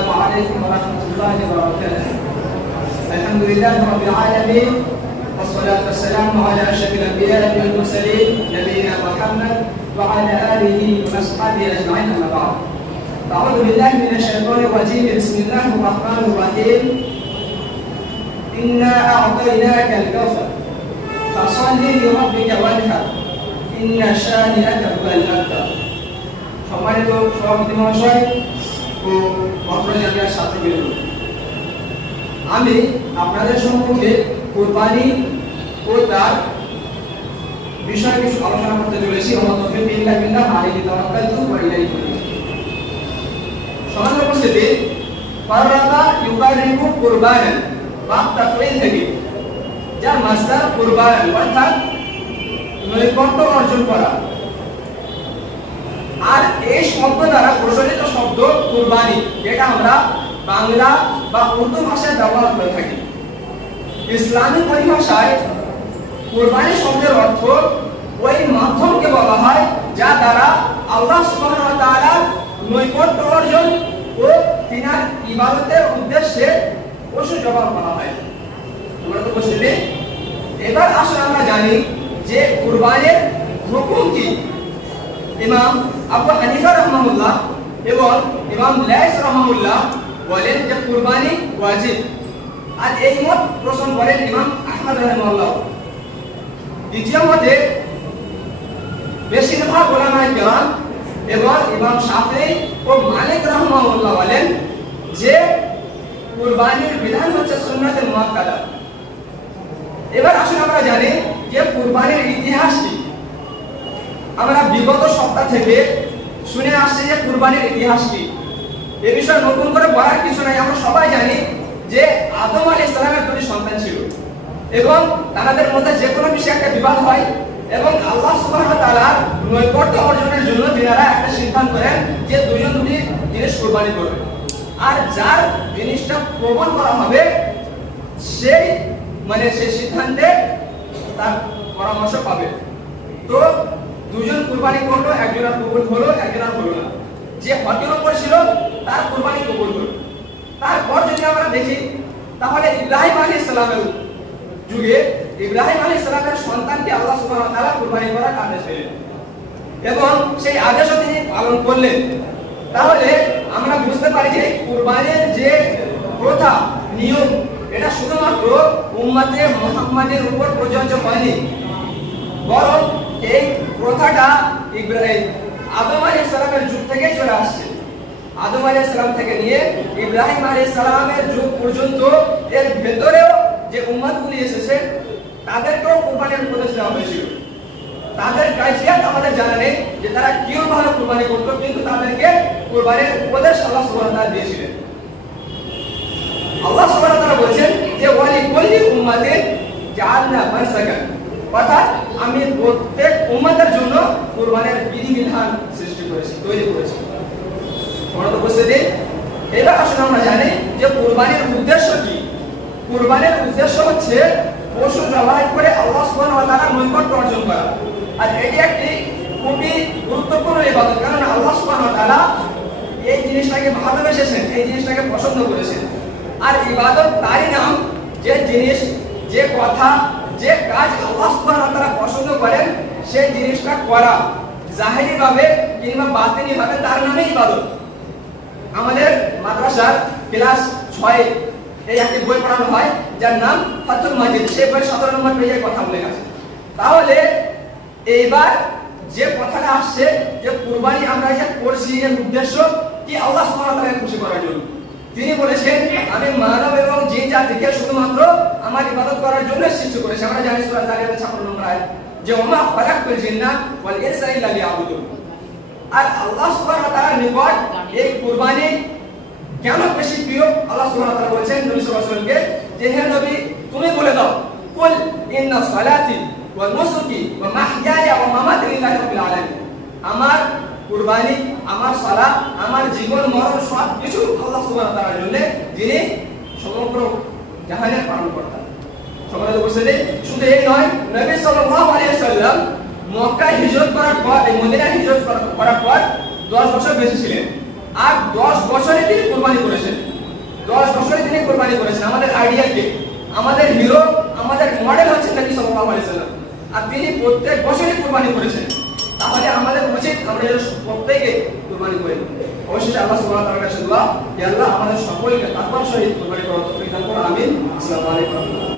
السلام عليكم ورحمة الله وبركاته. الحمد لله رب العالمين والصلاة والسلام على أشرف الأنبياء والمرسلين نبينا محمد وعلى آله وأصحابه أجمعين أما بعد. أعوذ بالله من الشيطان الرجيم. بسم الله الرحمن الرحيم. إنا أعطيناك الكوثر فصل لربك وانحر إن شانئك هو الأبتر. সম্মানিত সভাপতি মহাশয় ও মন্ত্রণালয়ের সাথে বিরোধী, আমি আপনাদের সম্মুখে কুরবানি ও তার বিষয়ে কিছু আলোচনা করতে চলেছি। সম্মানিত উপস্থিতি, ফারাদা ইউকারিবু কুরবানান বাপ তাফঈল থেকে, যার মাসদার কুরবান অর্থাৎ নৈকট্য অর্জন করা। আর এই শব্দ দ্বারা প্রচলিত শব্দ কুরবানি, যেটা আমরা বাংলা বা উর্দু ভাষায় ব্যবহার করে থাকি। ইসলামী পরিভাষায় কুরবানি শব্দের অর্থ ওই মাধ্যমকে বলা হয় যা দ্বারা আল্লাহ সুবহানাহু ওয়া তাআলার নৈকট্য অর্জন ও তিনার ইবাদতের উদ্দেশ্যে পশু জবাই করা হয়। আমরা তো বুঝতে, এবার আসলে আমরা জানি যে কুরবানির হুকুম কি। ইমাম আবু হানিফা রাহমাহুল্লাহ এবং ইমাম লাইস রাহমাহুল্লাহ বলেন যে কুরবানি ওয়াজিব, আর এই মত পোষণ করেন ইমাম আহমদ রাহমাহুল্লাহ। দ্বিতীয় মতে বেশিরভাগ উলামায়ে কেরাম এবং ইমাম শাফিঈ ও মালিক রাহমাহুল্লাহ বলেন যে কুরবানির বিধান হচ্ছে সুন্নাতে মুআক্কাদা। এবার আসলে আমরা জানি যে কুরবানির ইতিহাস কি। আমরা বিগত সপ্তাহ থেকে শুনে আসছি যে কুরবানির ইতিহাস কি। এই বিষয়ে নতুন করে বলার কিছু নাই। আমরা সবাই জানি যে আদম আলাইহিস সালামের দুটি সন্তান ছিল এবং তাদের মধ্যে যে কোনো বিষয়ে একটা বিবাদ হয় এবং আল্লাহ সুবহানাহু ওয়া তাআলার নৈকট্য অর্জনের জন্য তিনারা একটা সিদ্ধান্ত করেন যে দুজন দুটি জিনিস কুরবানি করবে, আর যার জিনিসটা প্রবল করা হবে সেই সেই সিদ্ধান্তে তার পরামর্শ পাবে। তো দুজন কুরবানি করলো, একজনের কবুল হলো, একজনের হলো না। যে হকের উপর ছিল তার কুরবানি কবুল হলো। তারপর যদি আমরা দেখি তাহলে ইব্রাহিম আলাইহিস সালামের যুগে ইব্রাহিম আলাইহিস সালামের সন্তানকে আল্লাহ সুবহানাহু ওয়া তাআলা কুরবানি করার আদেশ দিলেন এবং সেই আদেশও তিনি পালন করলেন। তাহলে আমরা বুঝতে পারি যে কুরবানির যে প্রথা নিয়ম, এটা শুধুমাত্র উম্মতে মুহাম্মাদের উপর প্রযোজ্য হয়নি, বরং এই প্রথাটা আদম আলাইহিস সালামের যুগ থেকে চলে আসছে। আদম আলাইহিস সালাম থেকে নিয়ে ইব্রাহিম আলাইহিস সালামের যুগ পর্যন্ত এর ভেতরেও যে উম্মতগুলি এসেছে তাদেরকেও কুরবানির উপদেশ দেওয়া হয়েছিল। তাদের কাইফিয়াত আমাদের জানা নেই যে তারা কিভাবে কুরবানি করত, কিন্তু তাদেরকে কুরবানির উপদেশ আল্লাহ সুবহানাহু ওয়া তাআলা দিয়েছিলেন। আল্লাহ সুবহানাহু ওয়া তাআলা বলেন যে ওয়ালিকুল্লি উম্মাতিন জাআলনা মানসাকান, অর্থাৎ আমি প্রত্যেক উম্মতের জন্য কুরবানির বিধিবিধান সৃষ্টি করেছি, তৈরি করেছি। তোমরা তো বুঝতে দিই। এবার আসলে আমরা জানি যে কুরবানির উদ্দেশ্য কি। কুরবানির উদ্দেশ্য হচ্ছে পশু জবাই করে আল্লাহ সুবহানাহু ওয়া তাআলার নৈকট্য অর্জন করা। আর এটি একটি খুবই গুরুত্বপূর্ণ ইবাদত, কারণ আল্লাহ সুবহানাহু ওয়া তাআলা এই জিনিসটাকে ভালোবেসেছেন, এই জিনিসটাকে পছন্দ করেছেন। আর ইবাদত তারই নাম যে জিনিস, যে কথা, যে কাজ আল্লাহ সুবহানাহু ওয়া তাআলা পছন্দ করেন সেই জিনিসটা করা, জাহিরি ভাবে কিংবা বাতিনি ভাবে, তার নামে ইবাদত। আমাদের মাদ্রাসার ক্লাস 6 এই একটি বই পড়ানো হয় যার নাম ফাতুল মাজিদ। সেই বই 17 নম্বর পেজে কথা বলে আছে। তাহলে এইবার যে কথাটা আসছে যে কুরবানি আমরা যে করছি এর উদ্দেশ্য কি আল্লাহ সুবহানাহু ওয়া তাআলাকে খুশি করার জন্য। তিনি বলেছেন আমি মানব এবং জিন জাতিকে শুধুমাত্র আমার ইবাদত করার জন্য সৃষ্টি করেছি। আমরা জানি সূরা জারিয়াতের 56 নম্বর আয়াত যে ওমা খালাকতুল জিন্না ওয়াল ইনসা ইল্লা লিয়াবুদুন। আর আল্লাহ সুবহানাহু ওয়া তাআলার নিকট এই কুরবানি কেন বেশি প্রিয়? আল্লাহ সুবহানাহু ওয়া তাআলা বলেছেন নবী সাল্লাল্লাহু আলাইহি ওয়াসাল্লামকে যে হে নবী তুমি বলে দাও কুল ইন্না সালাতি ওয়া নুসুকি ওয়া মাহইয়ায়া ওয়া মামাতি লিল্লাহি রাব্বিল আলামিন। আমার কুরবানি, আমার সালাত, আমার জীবন মরণ সব কিছু আল্লাহ সুবহানাহু ওয়া তাআলার জন্য, যিনি সমগ্র জাহানের পালনকর্তা। সমাজে বসে শুধু এই নয়, নবী সাল্লাল্লাহু আলাইহি ওয়াসাল্লাম মক্কা হিজরত করার পর, মদিনা হিজরত করার পর 10 বছর বেঁচে ছিলেন আর 10 বছরে তিনি কুরবানি করেছেন। 10 বছরে তিনি কুরবানি করেছেন। আমাদের আইডিয়াল কে, আমাদের হিরো, আমাদের মডেল হচ্ছে নবী সাল্লাল্লাহু আলাইহি সাল্লাম। আর তিনি প্রত্যেক বছরই কুরবানি করেছেন। তাহলে আমাদের উচিত আমরা যেন প্রত্যেকে কুরবানি করি। অবশ্যই আল্লাহ সুবহানাহু ওয়া তাআলার কাছে দোয়া যে আল্লাহ আমাদের সকলকে তাকওয়ার সহিত কুরবানি করার তৌফিক দান করুন। আমিন। আসসালামু আলাইকুম।